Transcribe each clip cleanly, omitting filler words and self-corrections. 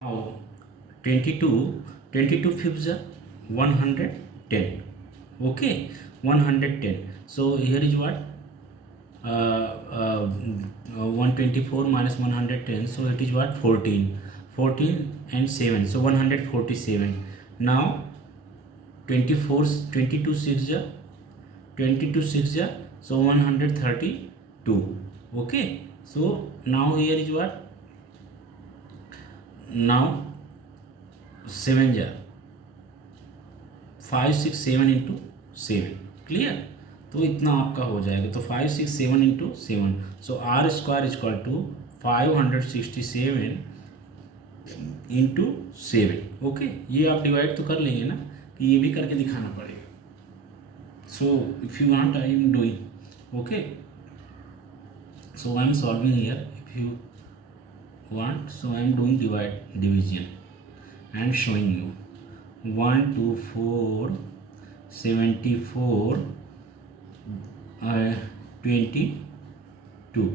Now 22, 22 fifths are 110. Okay, 110. So here is what? 124 minus 110. So it is what? 14. 14 and 7. So 147. Now 24, 22 6 are 22 6 are, so 132. Okay. So now here is what? Now 7 jar 5 6 7 into 7. Clear. तो इतना आपका हो जाएगा. तो 5 6 7 into 7. So R square is equal to 567 into 7. Okay. ये आप divide तो कर लेंगे ना, कि ये भी करके दिखाना पड़ेगा. So if you want I am doing. Okay. So I am solving here. If you want, so I am doing division and showing you 1 2 4 74 22.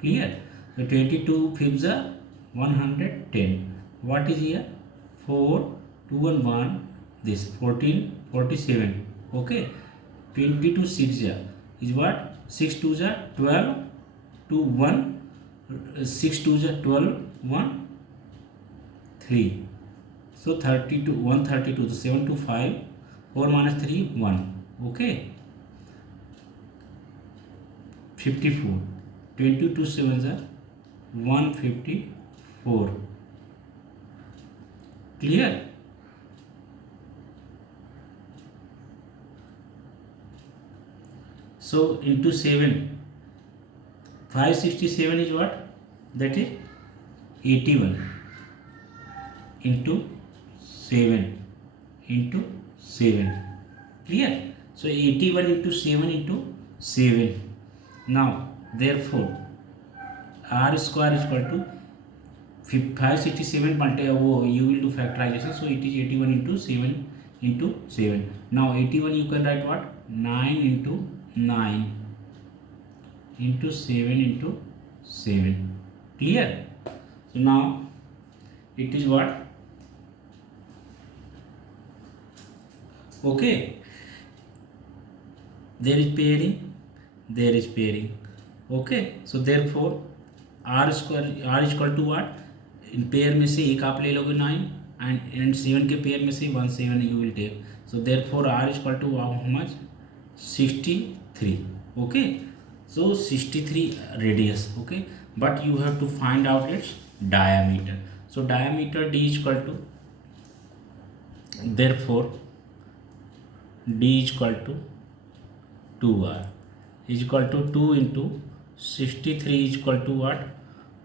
Clear. So 22 fifths are 110. What is here? 4 2 and 1, this 14 47. Okay. 22 6 is what? 6 2s are 12 2 1, 6 2s are 12 1 3. So 32 132. So 7 to 5, 4 minus 3 1. Okay. 54. 22 7s are 154. Clear. So into 7, 567 is what? That is 81 into 7 into 7. Clear. So 81 into 7 into 7. Now therefore r square is equal to 567 multiplied, you will do factorization. So it is 81 into 7 into 7. Now 81 you can write what? 9 into 9 into 7 into 7. Clear. So now it is what? Okay. There is pairing. There is pairing. Okay. So therefore r square, r is equal to what? In pair में से एक आप ले लोगे 9 and 7 के pair में से 1 7 you will take. So therefore r is equal to how much? 63. ओके. So 63 radius. Okay. But you have to find out its diameter. So diameter d is equal to, therefore d is equal to 2r is equal to 2 into 63 is equal to what?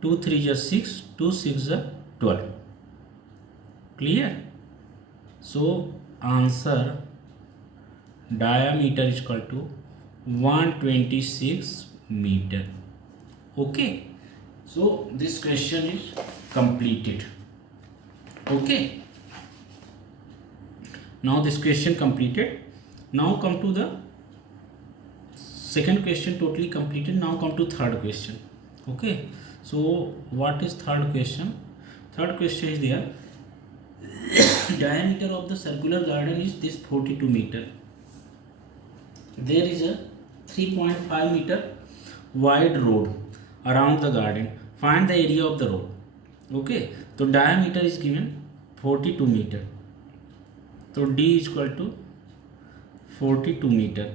2 3 is 6, 2 6 is 12. Clear. So answer diameter is equal to 126 meter. Okay. So this question is completed. Okay. Now this question completed. Now come to the second question, totally completed. Now come to third question. Okay. So what is third question? Third question is there. Diameter of the circular garden is this 42 meter. There is a 3.5 meter wide road around the garden. Find the area of the road. Okay. So diameter is given 42 meter. So d is equal to 42 meter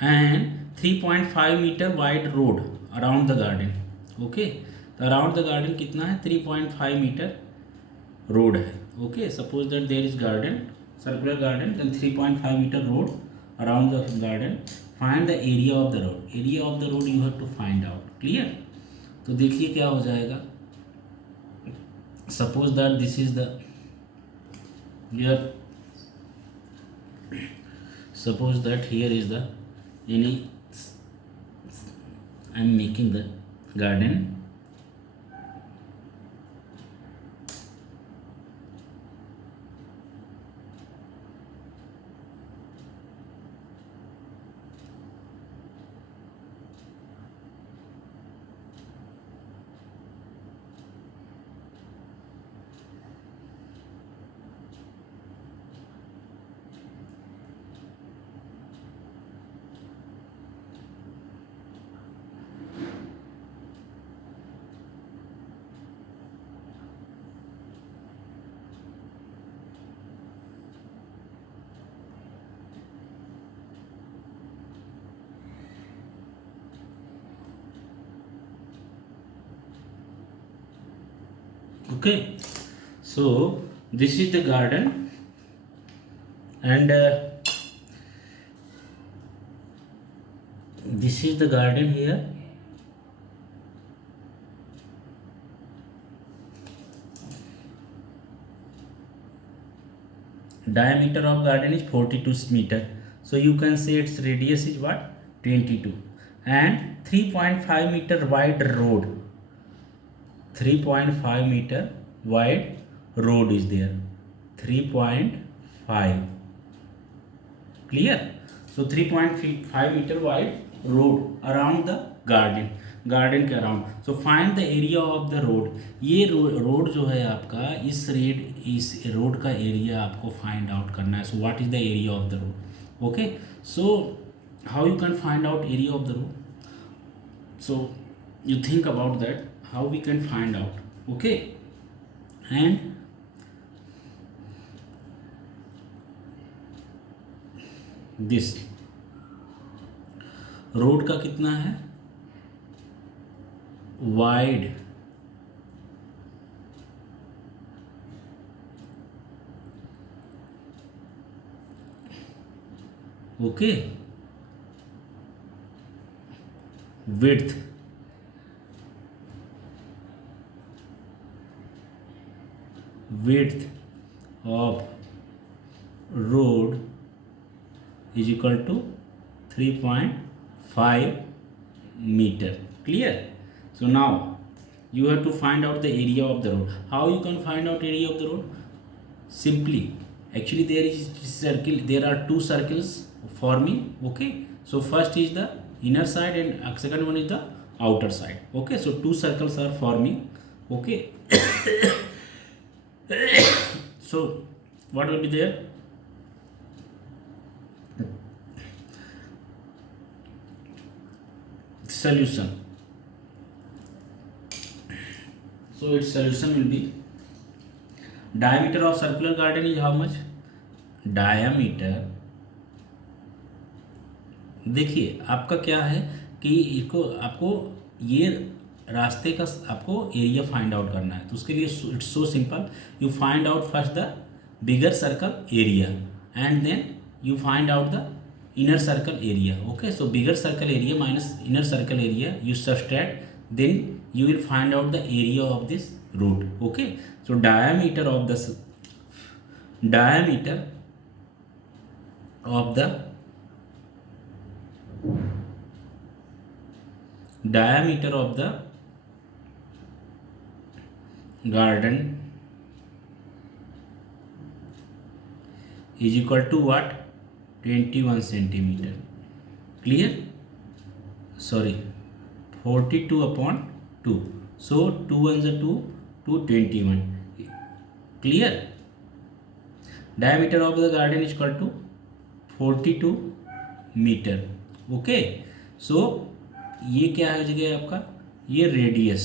and 3.5 meter wide road around the garden. Okay. तो around the garden कितना है? 3.5 metre road है. Okay. Suppose that there is garden, circular garden, then 3.5 metre road around the garden. Find the area of the road. Area of the road you have to find out. Clear. तो देखिए क्या हो जाएगा. Suppose that this is the here, suppose that here is the any, I am making the garden. Okay, so this is the garden, and this is the garden here. Diameter of garden is 42 meter, so you can say its radius is what, 22, and 3.5 meter wide road, 3.5 meter wide road is there, 3.5, clear. So 3.5 meter wide road around the garden, garden के around. So find the area of the road. ये road जो है आपका, इस road का area आपको find out करना है. So what is the area of the road. Okay, so how you can find out area of the road. So you think about that, how we can find out. Okay, and this road का कितना है, wide, okay, width, width of road is equal to 3.5 meter. Clear. So now you have to find out the area of the road. How you can find out area of the road? Simply, actually there is circle, there are two circles forming. Okay, so first is the inner side and second one is the outer side. Okay, so two circles are forming. Okay. So what will be there? Solution. So its solution will be, diameter of circular garden is how much? Diameter, देखिए आपका क्या है कि इसको आपको ये रास्ते का आपको एरिया फाइंड आउट करना है. तो उसके लिए it's so simple. You find out first the bigger circle area and then you find out the inner circle area. Okay, so bigger circle area minus inner circle area you subtract, then you will find out the area of this road. Okay, so diameter of the garden is equal to what? 21 centimeter. Clear? Sorry, 42 upon 2. So 2 1 is 2, 21. Clear? Diameter of the garden is equal to 42 meter. Okay, so ये क्या हो जाएगा आपका, ये radius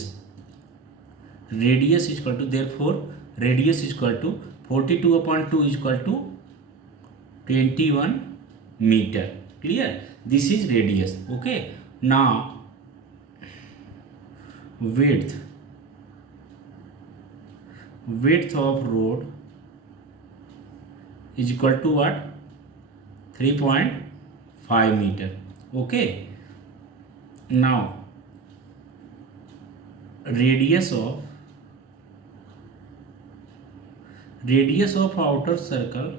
is equal to, therefore radius is equal to 42 upon 2 is equal to 21 metre. Clear? This is radius. Okay, now width of road is equal to what? 3.5 meter. Okay, now radius of outer circle,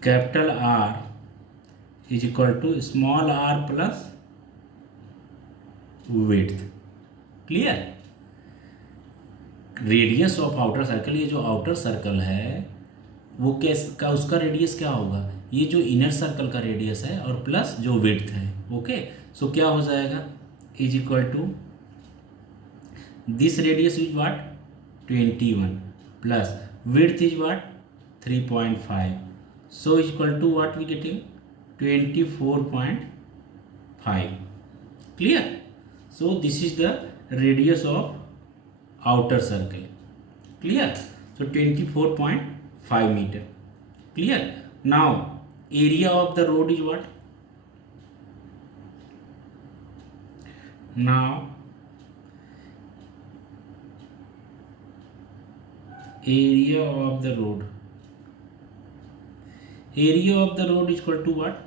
capital R, is equal to small r plus width. Clear? Radius of outer circle, ये जो outer circle है वो कैसा, उसका radius क्या होगा, ये जो इनर सर्कल का रेडियस है और प्लस जो विड्थ है. ओके, सो क्या हो जाएगा, is equal to this radius is what, 21 plus width is what, 3.5. So is equal to what we getting, 24.5. Clear? So this is the radius of outer circle. Clear? So 24.5 meter. Clear? Now area of the road is what? Now area of the road, area of the road is equal to what?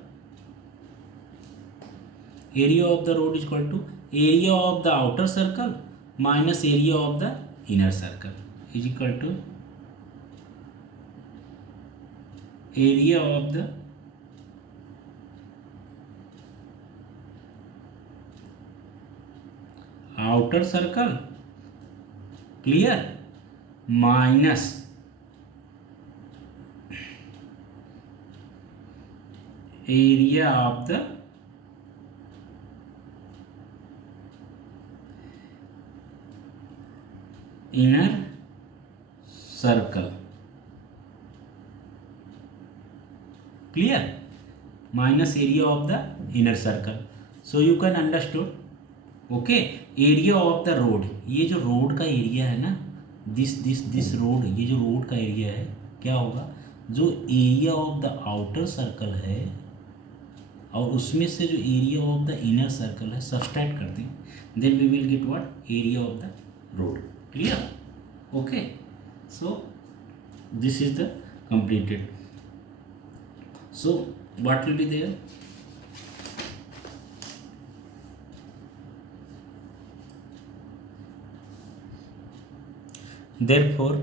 Area of the road is equal to area of the outer circle minus area of the inner circle is equal to area of the outer circle, clear, minus area of the inner circle, clear, minus area of the inner circle. So you can understood. Okay, area of the road, ये जो road का area है ना, this road, ये जो road का area है, क्या होगा, जो area of the outer circle है और उसमें से जो area of the inner circle है सब्सट्रैक्ट करते हैं, then we will get what, area of the road, clear, okay. So this is the completed. So what will be there? Therefore,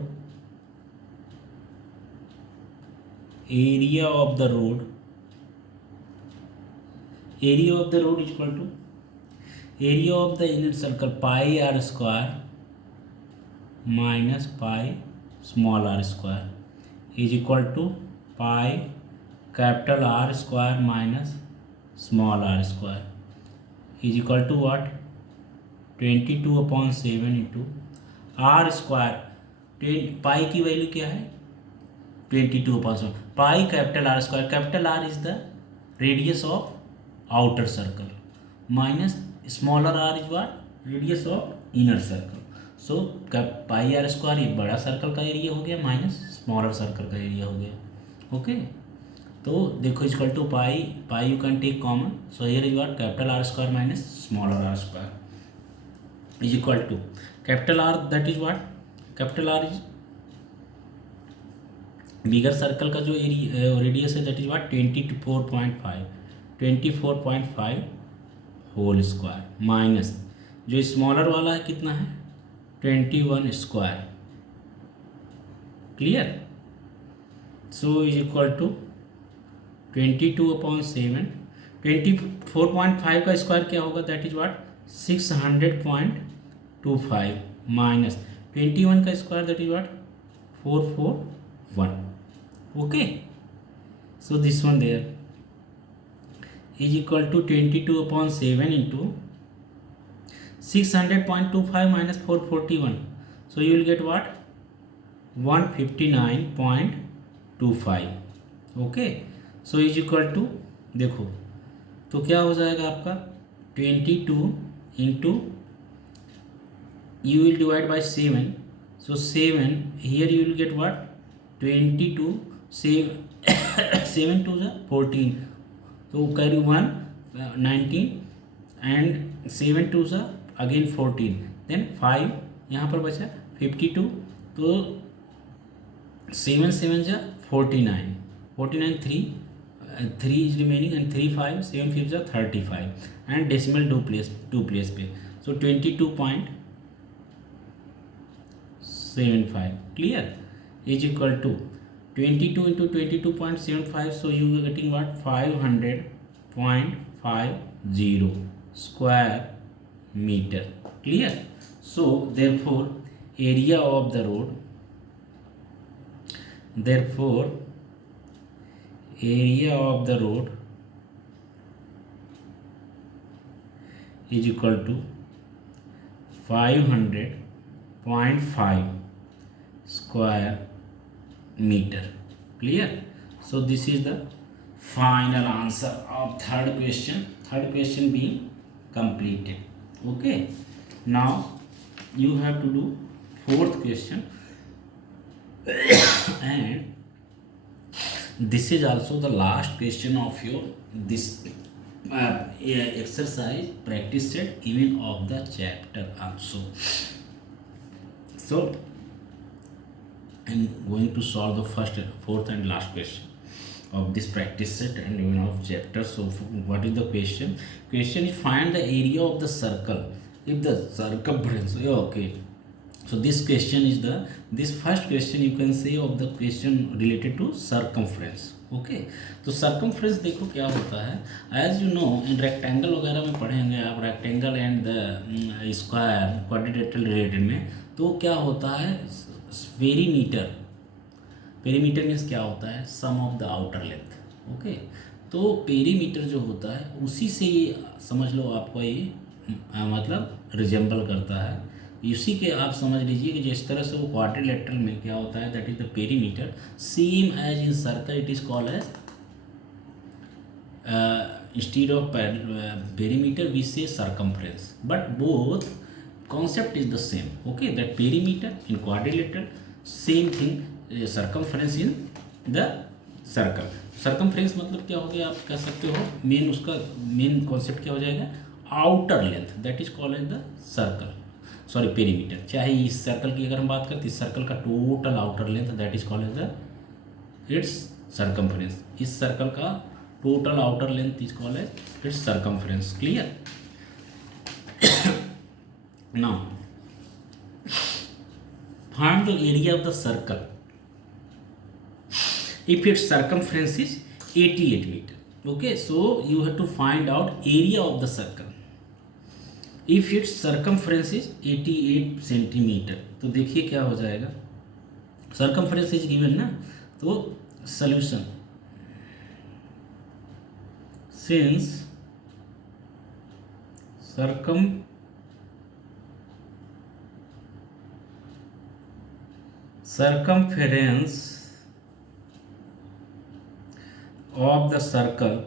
area of the road is equal to area of the inner circle pi r square minus pi small r square is equal to pi capital R square minus small r square is equal to what, 22/7 into r square. Pi की value क्या है, 22/7. Pi capital R square, capital R is the radius of outer circle minus smaller R is what, radius of inner circle. So pi R square ये बड़ा circle का area हो गया minus smaller circle का area हो गया. Okay, तो देखो equal to pi you can take common, so here is what, capital R square minus smaller R square is equal to capital R, that is what, capital R is bigger circle का जो area radius है, that is what, 24.5 whole square minus जो smaller वाला है कितना है, 21 square, clear. So is equal to 22/7. 24.5 का square क्या होगा, दैट इज व्हाट, 600.25 माइनस 21 का square, that is what, 441. Okay, so this one there is equal to 22/7 into 600.25 minus 441. So you will get what, 159.25. Okay, so is equal to, देखो तो क्या हो जाएगा आपका, 22 into you will divide by 7. So 7 here you will get what, 22, 7 to the 14, so carry 1 19 and 7 to the again 14, then 5 यहाँ पर बचा 52, तो 7 7 जा 49, 3 is remaining and 3 5 7 5 जा 35 and decimal टू प्लेस पे, so 22.75, clear, is equal to 22 into 22.75, so you are getting what, 500.50 square meter, clear. So therefore area of the road is equal to 500.5 square meter, clear. So this is the final answer of third question being completed. Okay, now you have to do fourth question and this is also the last question of your this exercise practice set even of the chapter also. So I'm going to solve the first, fourth, and last question of this practice set and even of chapter. So, what is the question? Question is find the area of the circle if the circumference. Yeah, okay. So this question is the this first question you can say of the question related to circumference. Okay, तो circumference देखो क्या होता है. As you know in rectangle वगैरह में पढ़ेंगे आप, rectangle and the square quadrilateral related में. तो क्या होता है, पेरीमीटर. पेरीमीटर मीन्स क्या होता है, sum of the outer length. Okay, तो पेरीमीटर जो होता है उसी से ये समझ लो आपको ये मतलब रिजेंबल करता है. इसी के आप समझ लीजिए कि जिस तरह से वो क्वाड्रिलेटरल में क्या होता है, that is the perimeter. Same as in circle it is called as instead of perimeter we say circumference, but both concept is the same. Okay, that perimeter in quadrilateral, same thing circumference in the circle. circumference मतलब क्या हो गया, आप कह सकते हो main उसका main concept क्या हो जाएगा, outer length, that is called as the circle, sorry perimeter. चाहे इस सर्कल की अगर हम बात करते, इस सर्कल का total outer length that is called as the its circumference. इस सर्कल का total outer length is called as its circumference. Clear. Now find the area of the circle if its circumference is 88 meter. Okay, so you have to find out area of the circle if its circumference is 88 centimeter. तो देखिए क्या हो जाएगा, circumference is given ना, तो solution, since circumference of the circle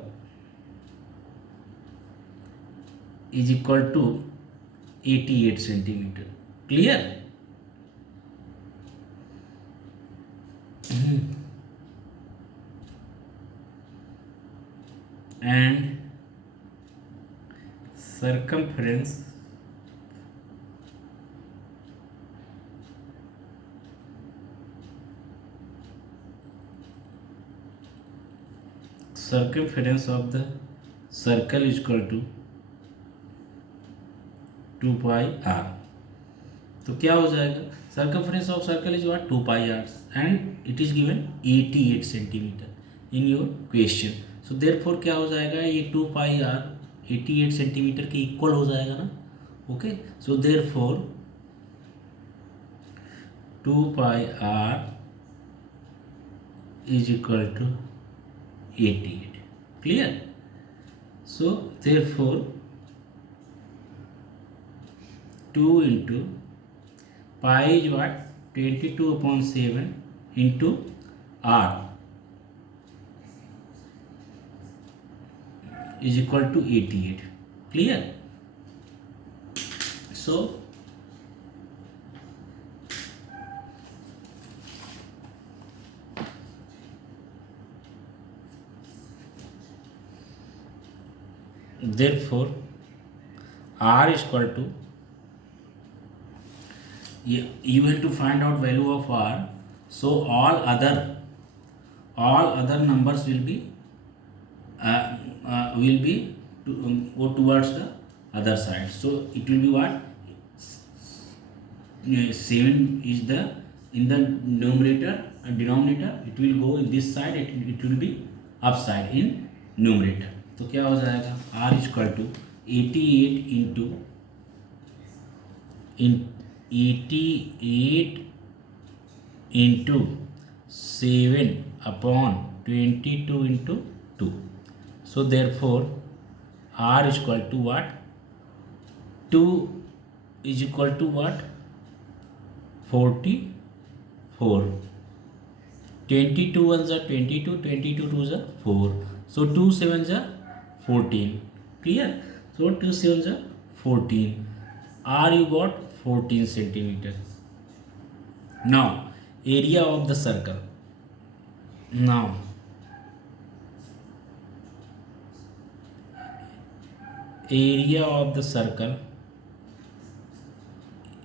is equal to 88 centimeter. Clear. And circumference of the circle is equal to 2 pi r. तो क्या हो जाएगा, circumference of circle is what, 2 pi r, and it is given 88 centimeter in your question. So therefore क्या हो जाएगा, ये 2 pi r 88 centimetre के equal हो जाएगा ना. Okay, so therefore 2 pi r is equal to 88. Clear. So therefore 2 into pi is what, 22/7 into r is equal to 88. Clear. So therefore r is equal to, you have to find out value of r. So all other numbers will be go towards the other side. So it will be what, 7 is the in the numerator and denominator, it will go in this side, it will be upside in numerator. तो क्या हो जाएगा, r is equal to 88 into 7 upon 22 into 2. So therefore r is equal to what, 2 is equal to what, 44. 22 ones are 22, 22 twos are 4. So 2 sevens are 14. Clear. So 2 sevens are 14. R you got 14 centimeter. Now area of the circle. Now area of the circle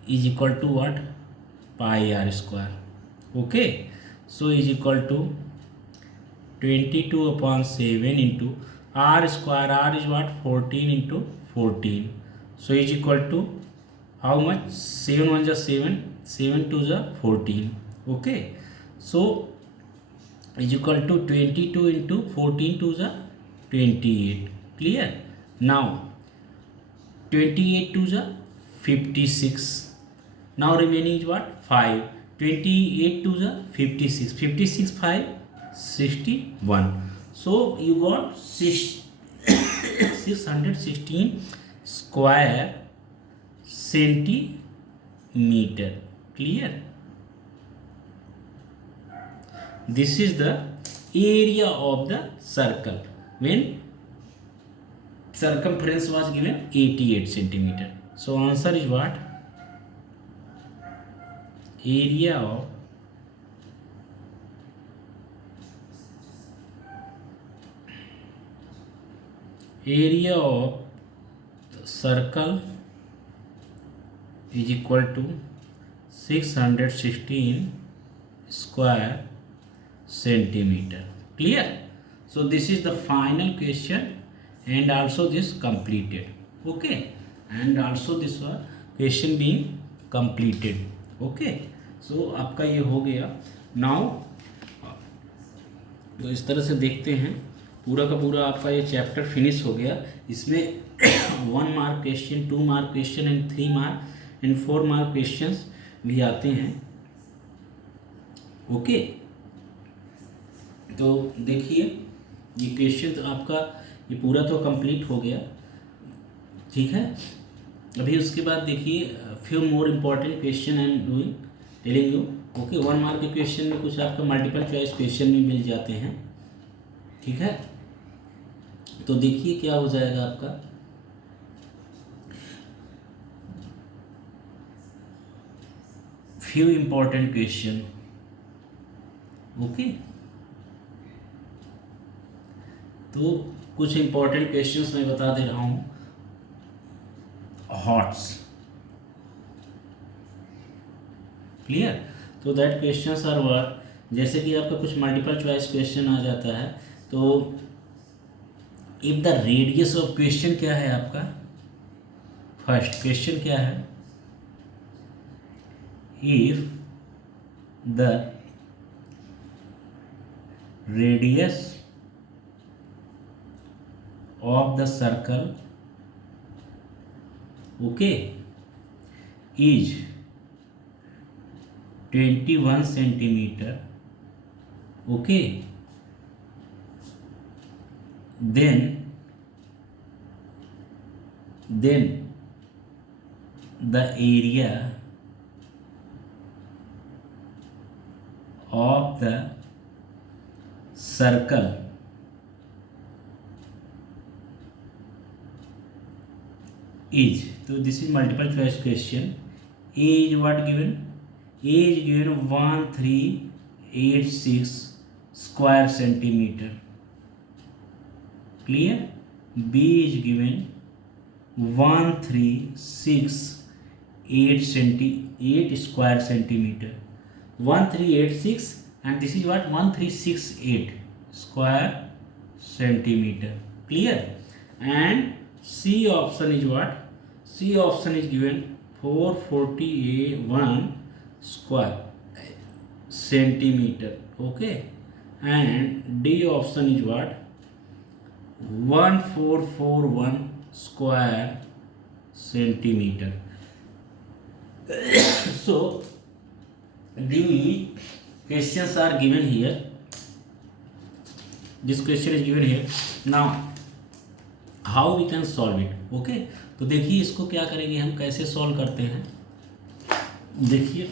is equal to what, pi r square. Okay, so is equal to 22 upon 7 into r square. R is what? 14 into 14. So is equal to how much? 7 1 is 7, 7 2 is 14. Okay, so is equal to 22 into 14 2 is 28. Clear? Now 28 2 is 56. Now remaining is what? 5. 28 2 is 56. 56 5 61. So you got 616 square centimeter. Clear? This is the area of the circle when circumference was given 88 centimeter. So answer is what? Area of circle is equal to 616 square centimeter. Clear? So this is the final question and also this completed. Okay, and also this question being completed. Okay, so आपका ये हो गया. Now तो इस तरह से देखते हैं पूरा का पूरा आपका ये चैप्टर फिनिश हो गया. इसमें 1 mark question, 2 mark question and 3 mark and 4 mark questions भी आते हैं. ओके, तो देखिए ये क्वेश्चन तो आपका ये पूरा तो कंप्लीट हो गया. ठीक है, अभी उसके बाद देखिए few more important question I am doing telling you. Okay, 1 mark के क्वेश्चन में कुछ आपका मल्टीपल चॉइस क्वेश्चन भी मिल जाते हैं. ठीक है, तो देखिए क्या हो जाएगा आपका. Few important question. ओके, तो कुछ इम्पॉर्टेंट क्वेश्चंस मैं बता दे रहा हूँ. हॉट्स. क्लियर? तो दैट क्वेश्चंस आर व्हाट. जैसे कि आपका कुछ मल्टीपल चॉइस क्वेश्चन आ जाता है, तो if the radius of question क्या है आपका. फर्स्ट क्वेश्चन क्या है? If the radius of the circle, okay, is 21 centimeter, okay, then the area of the circle is. So this is multiple choice question. A is what given? A is given 1386 square centimeter. Clear? B is given 1368 square centimeter. 1386 and this is what? 1368 square centimeter. Clear? And C option is what? C option is given 441 square centimeter. Okay, and D option is what? 1441 square centimeter. So the questions are given here. This question is given here. Now how we can solve it. Okay, तो देखिए इसको क्या करेंगे हम, कैसे solve करते हैं. देखिए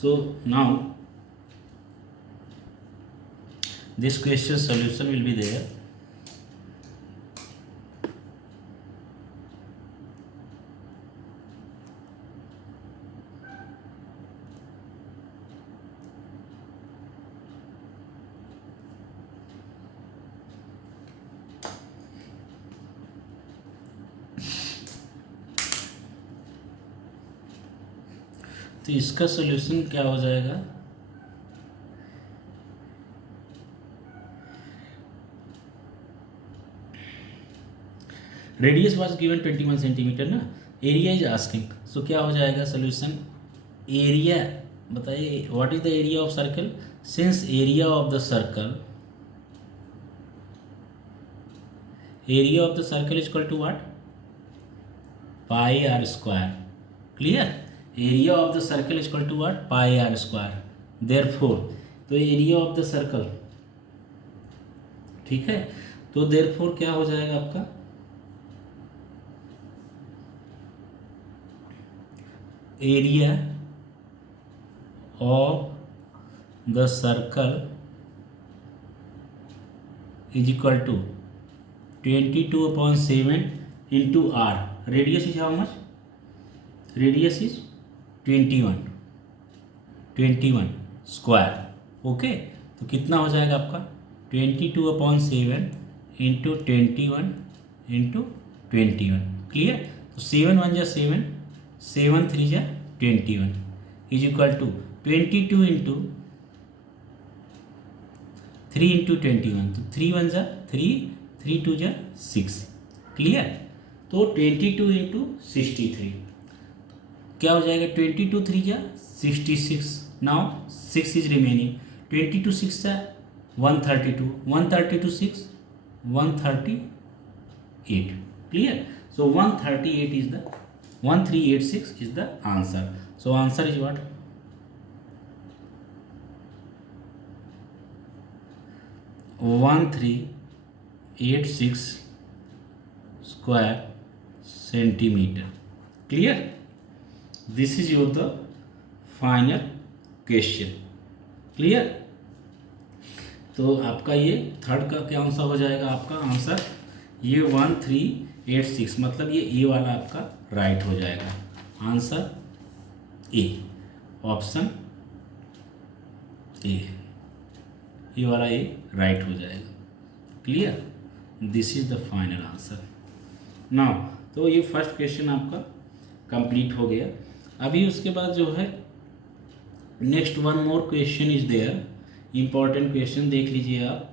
so now this question solution will be there. तो इसका सॉल्यूशन क्या हो जाएगा, रेडियस वाज गिवन 21 सेंटीमीटर ना, एरिया इज आस्किंग, सो क्या हो जाएगा सॉल्यूशन, एरिया बताइए what is the area of circle, since area of the circle is equal to what, pi R square, clear, area of the circle is equal to what, pi R square, therefore, तो area of the circle, ठीक है, तो therefore क्या हो जाएगा आपका, area of the circle is equal to 22/7 into R, radius is how much, radius is 21 square, okay, तो कितना हो जाएगा आपका 22/7 इंटू 21 क्लियर, तो 7 1 जा 7, 7 3 जा 21 is equal to 22 into 3 into 21, तो 3 1 जा 3, 3 2 जा 6, क्लियर, तो 22 इंटू 63 क्या हो जाएगा, 22 3 जा 66, नाउ 6 इज रिमेनिंग, 22 6 जा 132, 132 6 138, clear, so 138 is the 1386 is the answer, so answer is what, 1386 square centimeter, clear, this is your the final question, clear, तो आपका ये थर्ड का क्या आंसर हो जाएगा, आपका आंसर ये 1386, मतलब ये ए वाला आपका राइट हो जाएगा, आंसर ए, ऑप्शन ए, ये वाला ए राइट हो जाएगा, clear, this is the final answer. Now तो ये फर्स्ट क्वेश्चन आपका कंप्लीट हो गया। अभी उसके बाद जो है next one more question is there, important question देख लीजिए आप।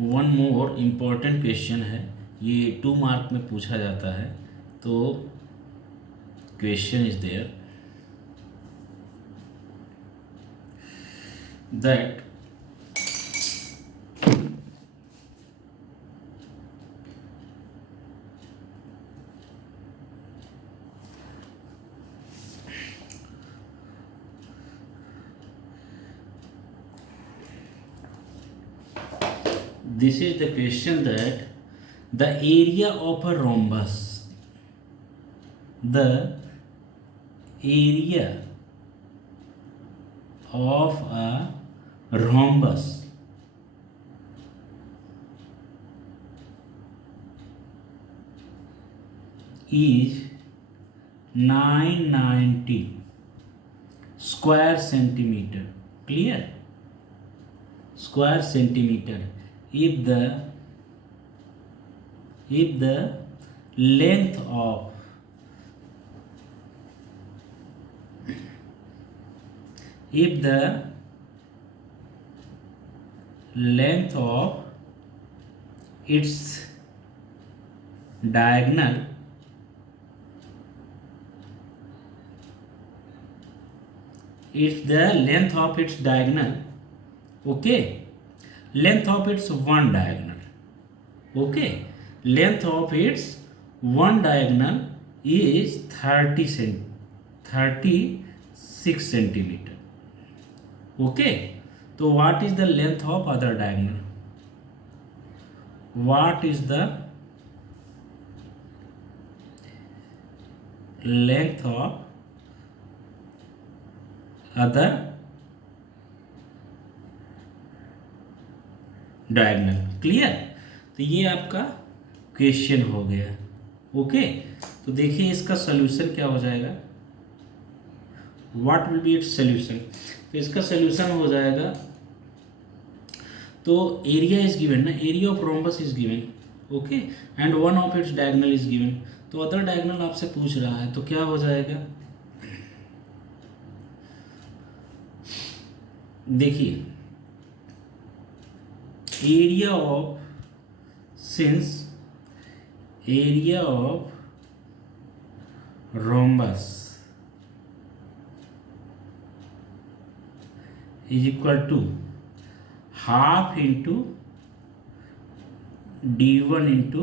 वन मोर इम्पॉर्टेंट क्वेश्चन है, ये 2 मार्क में पूछा जाता है, तो question is there that this is the question that the area of a rhombus, the area of a rhombus is 990 square centimeter, clear, square centimeter, if the length of its diagonal okay, length of its one diagonal, okay, length of its one diagonal is 36 centimeter, okay, so what is the length of other diagonal, what is the length of other diagonal, clear, तो ये आपका question हो गया, okay, तो देखिए इसका solution क्या हो जाएगा, what will be its solution, तो इसका सॉल्यूशन हो जाएगा तो एरिया इज गिवन ना, area of rhombus is given, okay, and one of its diagonal is given. तो अदर डायगोनल आपसे पूछ रहा है तो क्या हो जाएगा, देखिए area of, since area of rhombus is equal to half into d1 into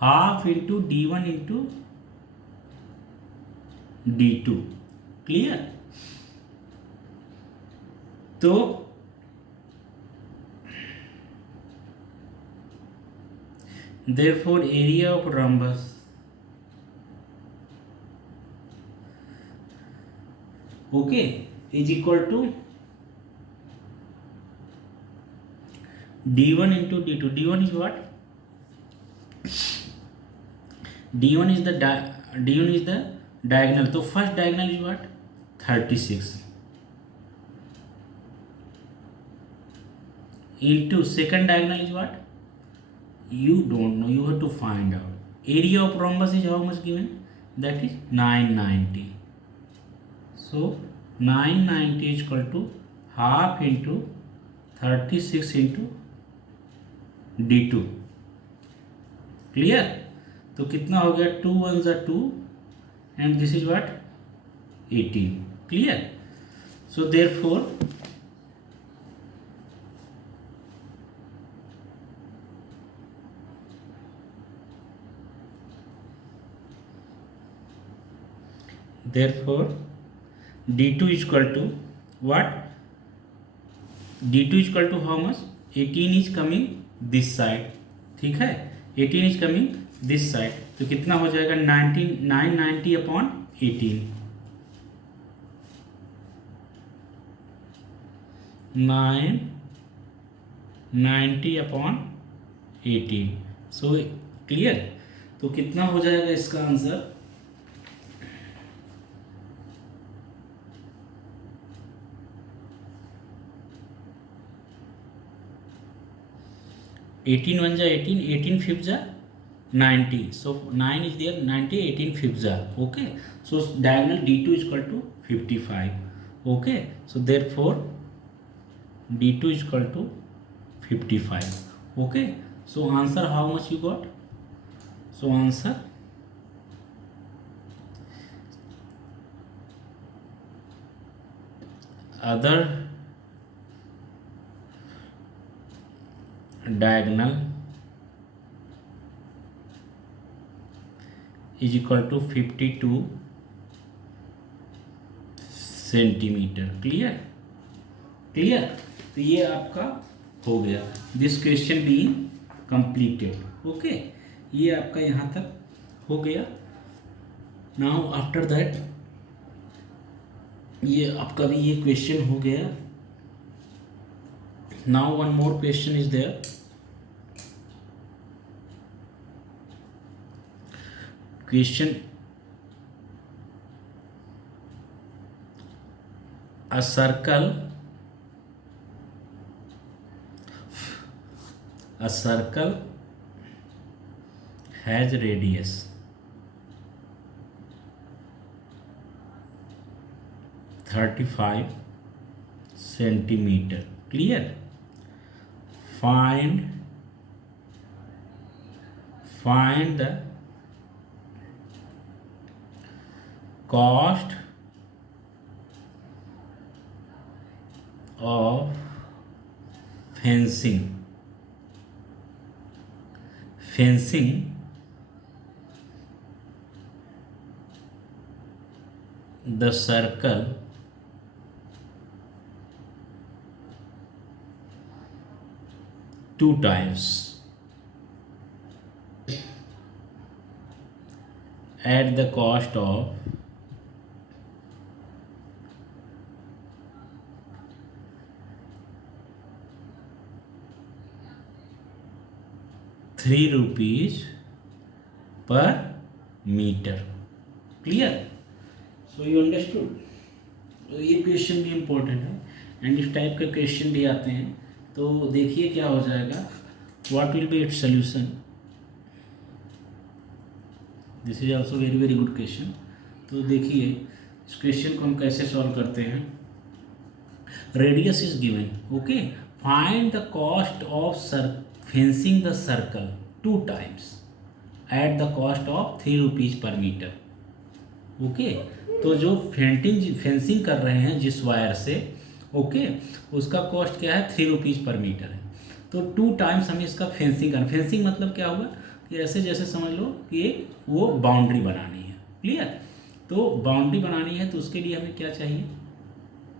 half into d1 into d2, clear. तो therefore area of rhombus okay is equal to d1 into d2. d1 is what, d1 is the d1 is the diagonal, तो first diagonal is what, 36 into second diagonal is what, you don't know, you have to find out. Area of rhombus is how much given, that is 990. So 990 is equal to half into 36 into d2, clear. तो कितना हो गया, 2 1 are 2 and this is what, 18, clear. So therefore d2 is equal to what, d2 is equal to how much, 18 is coming this side, ठीक है, 18 is coming this side, तो कितना हो जाएगा 990 अपॉन 18, 990 अपॉन 18, सो क्लियर। तो कितना हो जाएगा इसका आंसर, 18 1 जा 18, 18 5 जा 90, so 9 is there, 90, 18 5 जा, okay, so diagonal d2 is equal to 55, okay, so therefore d2 is equal to 55, okay, so answer how much you got, so answer other diagonal is equal to 52 centimetre, clear, clear. तो ये आपका हो गया, this question being completed, okay, ये आपका यहाँ तक हो गया। नाउ आफ्टर दैट ये आपका भी ये क्वेश्चन हो गया। Now one more question is there, question a circle has radius 35 centimeter, clear, find the cost of fencing the circle two times at the cost of 3 rupees per meter, clear, so you understood। तो ये question भी important है, and इस type के question भी आते हैं तो देखिए क्या हो जाएगा, what will be its solution. This is also very very good question. तो देखिए इस क्वेश्चन को हम कैसे सॉल्व करते हैं। Radius is given, okay, find the cost of fencing the circle 2 times at the cost of 3 rupees पर metre. Okay, तो जो फेंसिंग कर रहे हैं जिस वायर से, ओके, उसका कॉस्ट क्या है, 3 रुपीज़ पर मीटर है। तो 2 times हमें इसका फेंसिंग करना। फेंसिंग मतलब क्या होगा कि ऐसे जैसे समझ लो कि वो बाउंड्री बनानी है। क्लियर? तो बाउंड्री बनानी है तो उसके लिए हमें क्या चाहिए,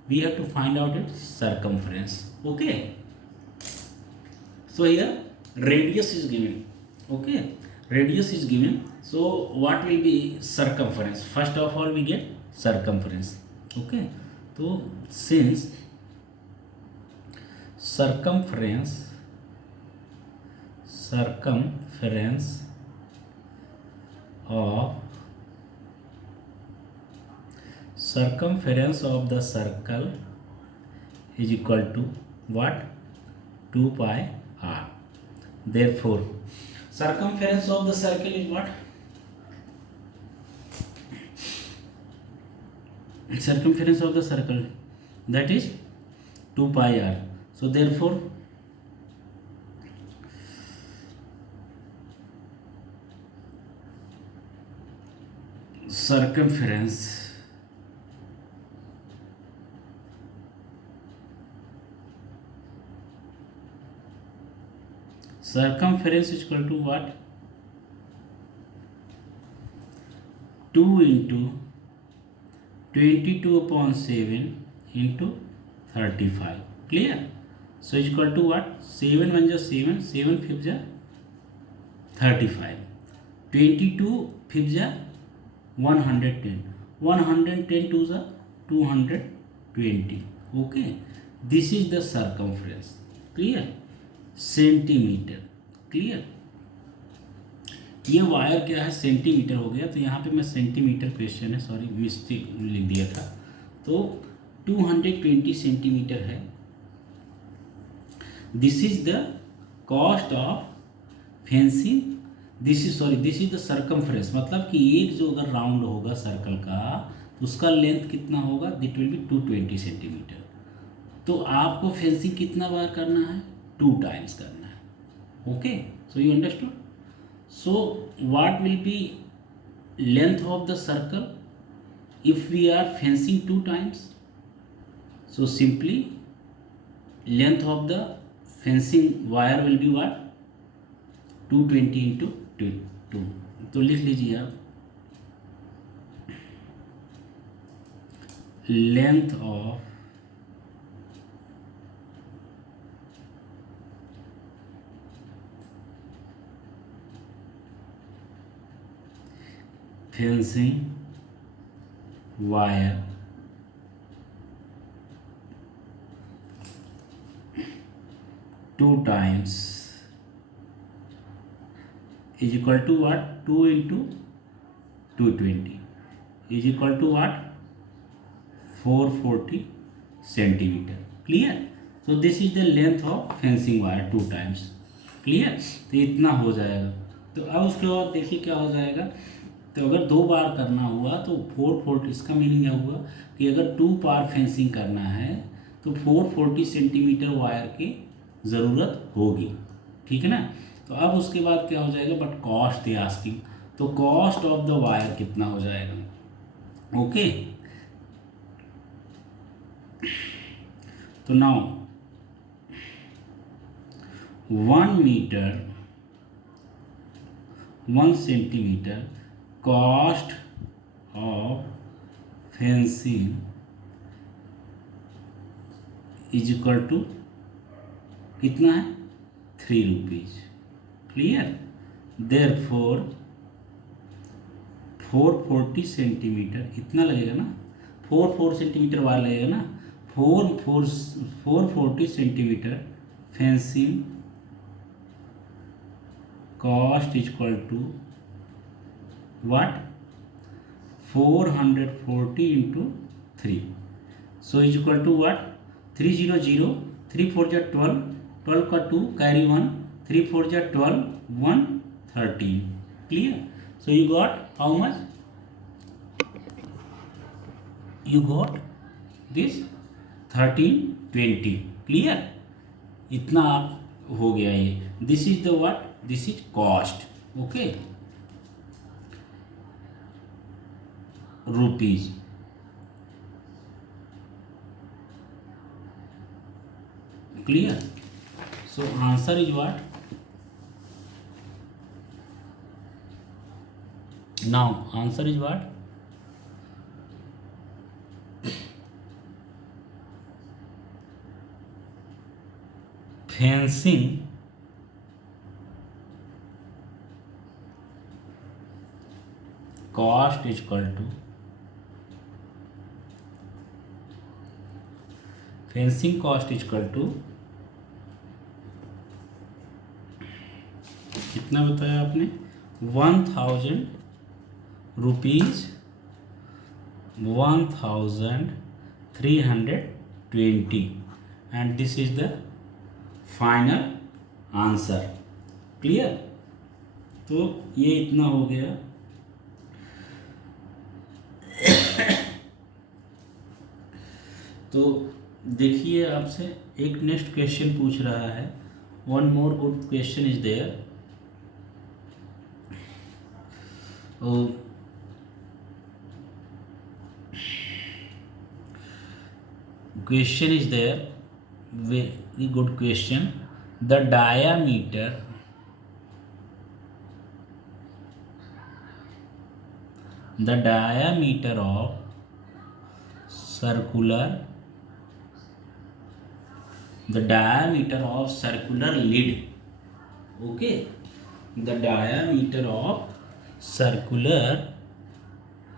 we have to find out its circumference. Okay, so here radius is given, okay, radius is given, so what will be circumference? First of all we get circumference, okay, so since circumference of the circle is equal to what, 2 pi r. Therefore circumference of the circle is what, circumference of the circle, that is 2 pi r. So therefore circumference is equal to what, 2 into 22/7 into 35. Clear? So is equal to what, 7 1 जा 7, 7 5 जा 35, 22 5 जा 110, 110 2 जा 220. Okay, this is the circumference. Clear? Centimetre. Clear? ये wire क्या है, centimetre हो गया, तो यहाँ पे मैं सेंटीमीटर क्वेश्चन है, सॉरी मिस्टेक लिख दिया था, तो 220 सेंटीमीटर है। This is the cost of fencing, this is the circumference, मतलब कि एक जो अगर राउंड होगा सर्कल का तो उसका लेंथ कितना होगा, दिट विल बी 220 सेंटीमीटर। तो आपको फेंसिंग कितना बार करना है, 2 times करना है। Okay, so you understood. So what will be length of the circle if we are fencing 2 times? So simply length of the fencing wire will be what, 220 into 2। तो लिख लीजिए आप, length of fencing wire two times is equal to what, 2 into 220 is equal to what, 440 centimeter. Clear? So this is the length of fencing wire 2 times. Clear? तो इतना हो जाएगा। तो अब उसके बाद देखिए क्या हो जाएगा, तो अगर 2 बार करना हुआ तो 440, इसका मीनिंग क्या हुआ कि अगर 2 बार फेंसिंग करना है तो 440 सेंटीमीटर वायर की ज़रूरत होगी। ठीक है ना? तो अब उसके बाद क्या हो जाएगा, बट कॉस्ट दे आस्किंग, तो कॉस्ट ऑफ द वायर कितना हो जाएगा। ओके, तो now 1 meter 1 centimeter cost of fencing is equal to कितना है, 3 रुपीज। क्लियर? देयरफॉर 440 सेंटीमीटर इतना लगेगा ना, 4 सेंटीमीटर वायर लगेगा ना, 440 centimeter fencing cost is equal to what, 440 into 3, so is equal to what, 300, 3 4 12, 12 का 2 carry 1, 3 4 जा 12, 1 13. Clear? So you got how much? You got this 13 20. Clear? इतना आप हो गया ये. This is the what? This is cost. Okay? Rupees. Clear? So answer is what? Now answer is what? Fencing cost is equal to fencing cost is equal to कितना बताया आपने 1000 rupees 1320 and this is the final answer. Clear? तो ये इतना हो गया. तो देखिए आपसे एक नेक्स्ट क्वेश्चन पूछ रहा है. One more good question is there. Question is there, very good question. The diameter of circular lid. Okay, the diameter of circular